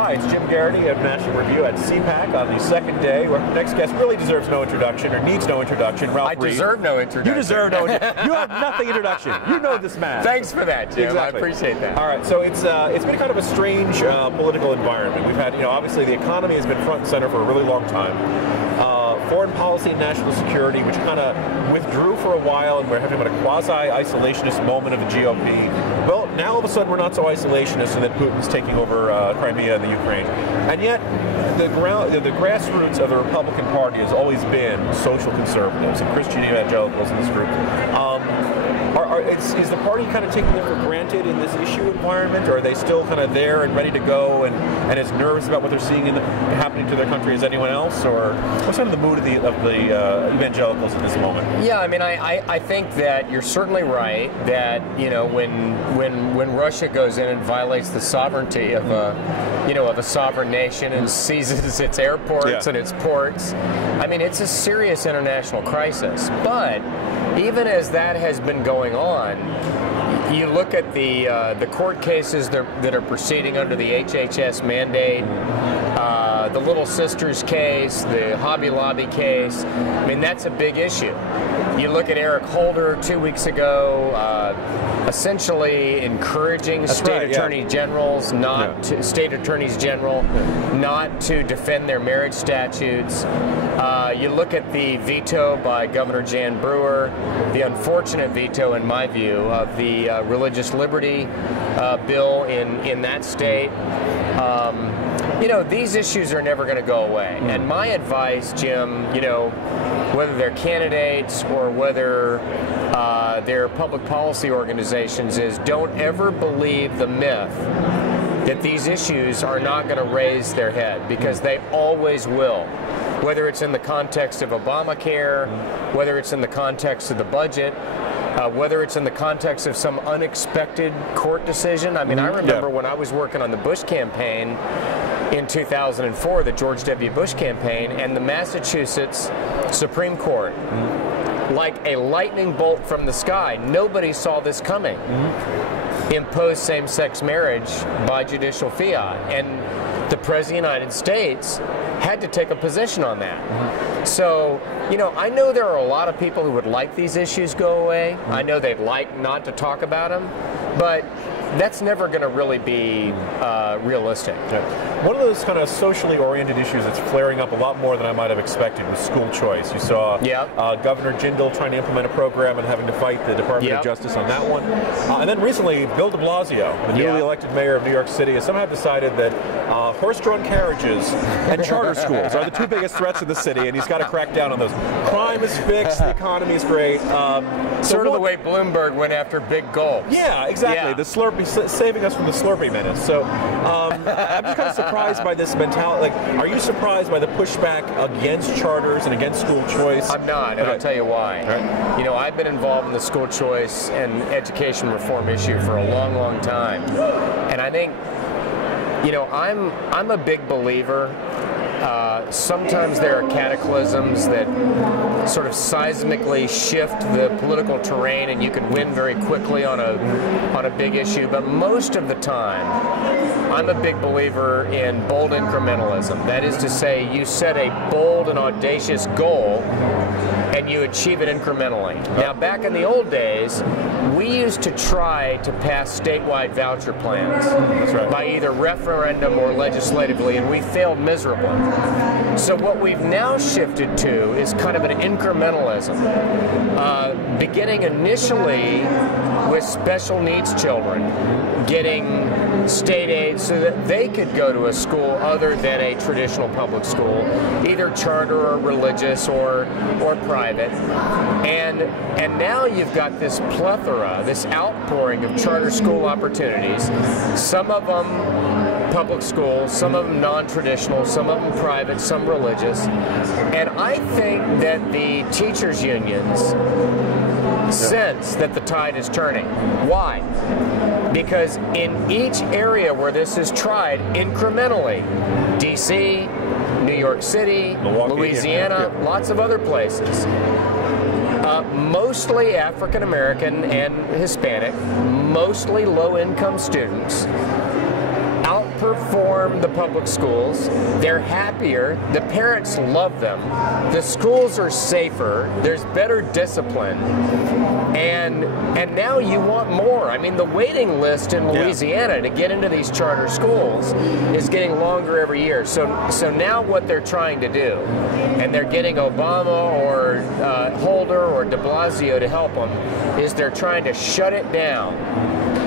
Hi, it's Jim Garrity of National Review at CPAC on the second day. Our next guest really deserves no introduction, or needs no introduction. Ralph Reed. Deserve no introduction. You deserve no introduction. You have nothing introduction. You know this man. Thanks for that, Jim. Exactly. I appreciate that. All right, so it's been kind of a strange political environment. We've had, obviously the economy has been front and center for a really long time. Foreign policy and national security, which kind of withdrew for a while, and we're having a quasi-isolationist moment of the GOP. Well, now all of a sudden we're not so isolationist, and that Putin's taking over Crimea and the Ukraine. And yet, the grassroots of the Republican Party has always been social conservatives and Christian evangelicals in this group. Is the party kind of taking them for granted in this issue environment, or are they still kind of there and ready to go and as nervous about what they're seeing happening to their country as anyone else? Or what's kind of the mood of the evangelicals in this moment? Yeah, I mean, I think that you're certainly right that when Russia goes in and violates the sovereignty of a sovereign nation and seizes its airports and its ports, I mean, it's a serious international crisis. But even as that has been going on, you look at the court cases that are proceeding under the HHS mandate, the Little Sisters case, the Hobby Lobby case. I mean, that's a big issue. You look at Eric Holder 2 weeks ago, essentially encouraging state attorneys general not to defend their marriage statutes. You look at the veto by Governor Jan Brewer, the unfortunate veto, in my view, of the religious liberty bill in that state. These issues are never going to go away. And my advice, Jim, whether they're candidates or whether they're public policy organizations, is don't ever believe the myth that these issues are not going to raise their head, because they always will. Whether it's in the context of Obamacare, whether it's in the context of the budget, whether it's in the context of some unexpected court decision. I mean, I remember when I was working on the Bush campaign in 2004, the George W. Bush campaign, and the Massachusetts Supreme Court, like a lightning bolt from the sky, nobody saw this coming, imposed same-sex marriage by judicial fiat. And the President of the United States had to take a position on that. So, I know there are a lot of people who would like these issues go away. I know they'd like not to talk about them, but that's never going to really be realistic. One of those kind of socially oriented issues that's flaring up a lot more than I might have expected was school choice. You saw Governor Jindal trying to implement a program and having to fight the Department of Justice on that one. And then recently, Bill de Blasio, the newly elected mayor of New York City, has somehow decided that horse-drawn carriages and charter schools are the two biggest threats of the city, and he's got to crack down on those. Crime is fixed, the economy is great. Sort of the way Bloomberg went after big gulps. Yeah, exactly. The Slurpee, saving us from the Slurpee menace. So I'm just kind of surprised by this mentality. Like, are you surprised by the pushback against charters and against school choice? I'm not, and I'll tell you why. Right. I've been involved in the school choice and education reform issue for a long, long time, and I think, I'm a big believer. Sometimes there are cataclysms that sort of seismically shift the political terrain, and you can win very quickly on a big issue. But most of the time, I'm a big believer in bold incrementalism. That is to say, you set a bold and audacious goal, and you achieve it incrementally. Now, back in the old days, we used to try to pass statewide voucher plans by either referendum or legislatively, and we failed miserably. So what we've now shifted to is kind of an incrementalism, beginning initially with special needs children, getting state aid so that they could go to a school other than a traditional public school, either charter or religious or private. And now you've got this plethora, this outpouring of charter school opportunities, some of them public schools, some of them non-traditional, some of them private, some religious. And I think that the teachers' unions sense that the tide is turning. Why? Because in each area where this is tried incrementally, D.C., New York City, Milwaukee, Louisiana, lots of other places, mostly African American and Hispanic, mostly low-income students, outperform the public schools. They're happier. The parents love them. The schools are safer. There's better discipline. And now you want more. I mean, the waiting list in Louisiana to get into these charter schools is getting longer every year. So now what they're trying to do, and they're getting Obama or Holder or de Blasio to help them, is they're trying to shut it down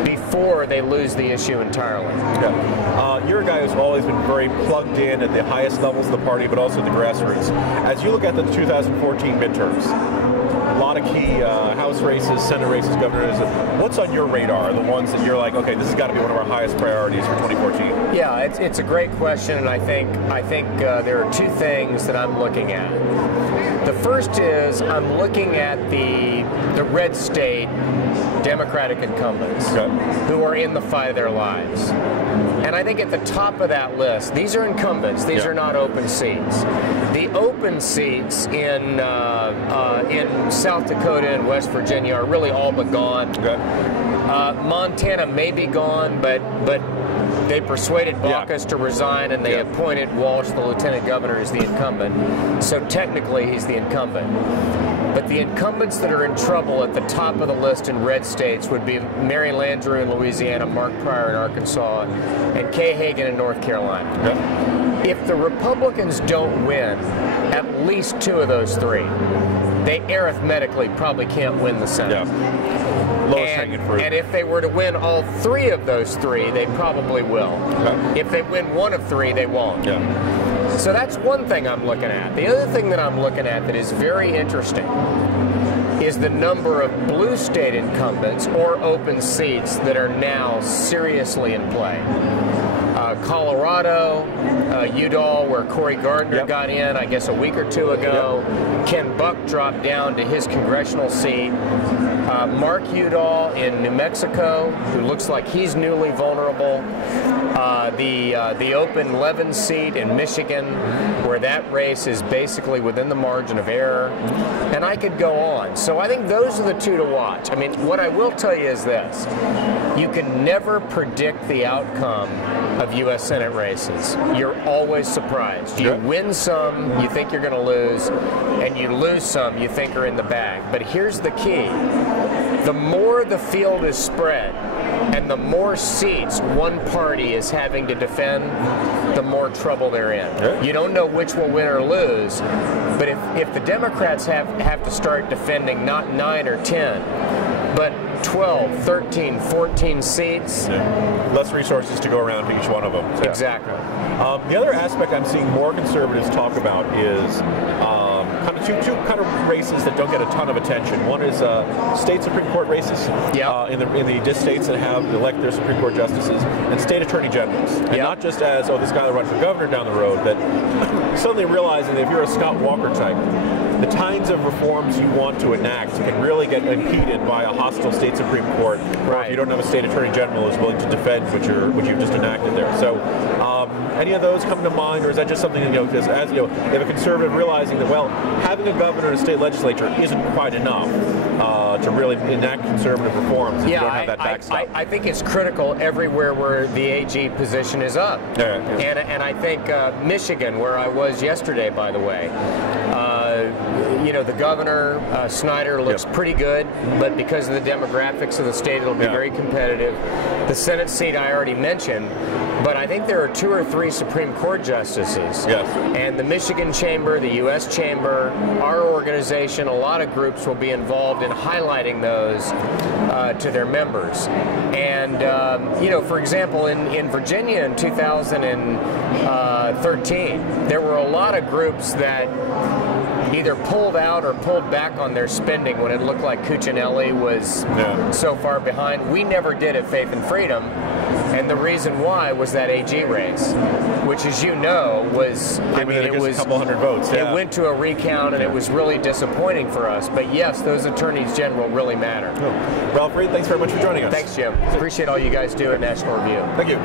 before they lose the issue entirely. You're a guy who's always been very plugged in at the highest levels of the party, but also the grassroots. As you look at the 2014 midterms, a lot of key House races, Senate races, governors. What's on your radar? The ones that you're like, okay, this has got to be one of our highest priorities for 2014. Yeah, it's a great question, and I think there are two things that I'm looking at. The first is I'm looking at the red state Democratic incumbents who are in the fight of their lives. And I think at the top of that list, these are incumbents. These are not open seats. The open seats in South Dakota and West Virginia are really all but gone. Montana may be gone, but they persuaded Baucus to resign, and they appointed Walsh, the lieutenant governor, as the incumbent. So technically, he's the incumbent. But the incumbents that are in trouble at the top of the list in red states would be Mary Landrieu in Louisiana, Mark Pryor in Arkansas, and Kay Hagan in North Carolina. If the Republicans don't win at least two of those three, they arithmetically probably can't win the Senate. Lowest hanging fruit. And if they were to win all three of those three, they probably will. If they win one of three, they won't. So that's one thing I'm looking at. The other thing that I'm looking at that is very interesting is the number of blue state incumbents or open seats that are now seriously in play. Colorado, Udall, where Cory Gardner got in, I guess, a week or two ago. Ken Buck dropped down to his congressional seat. Mark Udall in New Mexico, who looks like he's newly vulnerable. The open Levin seat in Michigan, where that race is basically within the margin of error. And I could go on. So I think those are the two to watch. I mean, what I will tell you is this. You can never predict the outcome of U.S. Senate races. You're always surprised. You win some, you think you're going to lose, and you lose some, you think are in the bag. But here's the key. The more the field is spread, and the more seats one party is having to defend, the more trouble they're in. You don't know which will win or lose, but if the Democrats have to start defending not 9 or 10, but 12, 13, 14 seats. Less resources to go around to each one of them. Exactly. The other aspect I'm seeing more conservatives talk about is kind of two kind of races that don't get a ton of attention. One is state Supreme Court races in the states that have elect their Supreme Court justices, and state attorney generals. And not just as, oh, this guy that runs for governor down the road, but suddenly realizing that if you're a Scott Walker type, the kinds of reforms you want to enact can really get impeded by a hostile state Supreme Court, or if you don't have a state attorney general who's willing to defend what you've just enacted there. So, any of those come to mind, or is that just something that, because as you have a conservative realizing that, well, having a governor and a state legislature isn't quite enough to really enact conservative reforms if you don't have that backstop. I think it's critical everywhere where the AG position is up. And I think Michigan, where I was yesterday, by the way, the governor, Snyder, looks pretty good, but because of the demographics of the state, it'll be very competitive. The Senate seat I already mentioned, but I think there are 2 or 3 Supreme Court justices. And the Michigan Chamber, the U.S. Chamber, our organization, a lot of groups will be involved in highlighting those to their members. And, for example, in Virginia in 2013, there were a lot of groups that either pulled out or pulled back on their spending when it looked like Cuccinelli was so far behind. We never did at Faith and Freedom, and the reason why was that AG race, which, as you know, was, it was a couple hundred votes. It went to a recount, and it was really disappointing for us. But yes, those attorneys general really matter. Ralph Reed, thanks very much for joining us. Thanks, Jim. Appreciate all you guys do at National Review. Thank you.